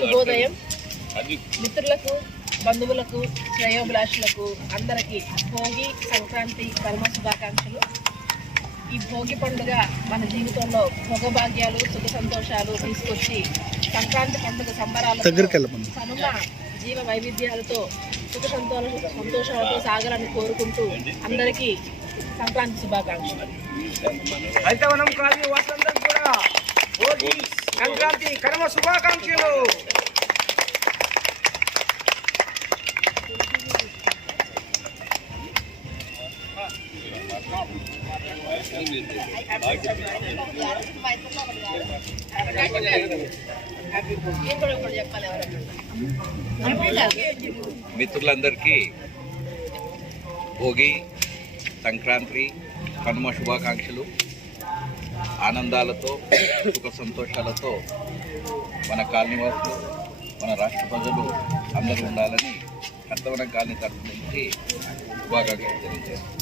శుభోదయం. మిత్రులకు, బంధువులకు, శ్రేయోభిలాషులకు అందరికీ భోగి సంక్రాంతి కర్మ శుభాకాంక్షలు. ఈ భోగి పండుగ మన జీవితంలో భోగభాగ్యాలు, సుఖ సంతోషాలు తీసుకొచ్చి సంక్రాంతి పండుగ సంబరాలతో, కనుమ జీవ వైవిధ్యాలతో, సుఖ సంతోషాలతో సాగాలని కోరుకుంటూ అందరికీ సంక్రాంతి శుభాకాంక్షలు. అయితే మనం కాదు వాసులందరికీ కూడా భోగి సంక్రాంతి కర్మ శుభాకాంక్షలు. మిత్రులందరికీ భోగి సంక్రాంతి కనుమ శుభాకాంక్షలు. ఆనందాలతో, సుఖ సంతోషాలతో మన కాలనీవాసులు, మన రాష్ట్ర ప్రజలు అందరూ ఉండాలని కర్తవనం కాలనీ తరఫు నుంచి శుభాకాంక్షలు తెలియజేస్తాం.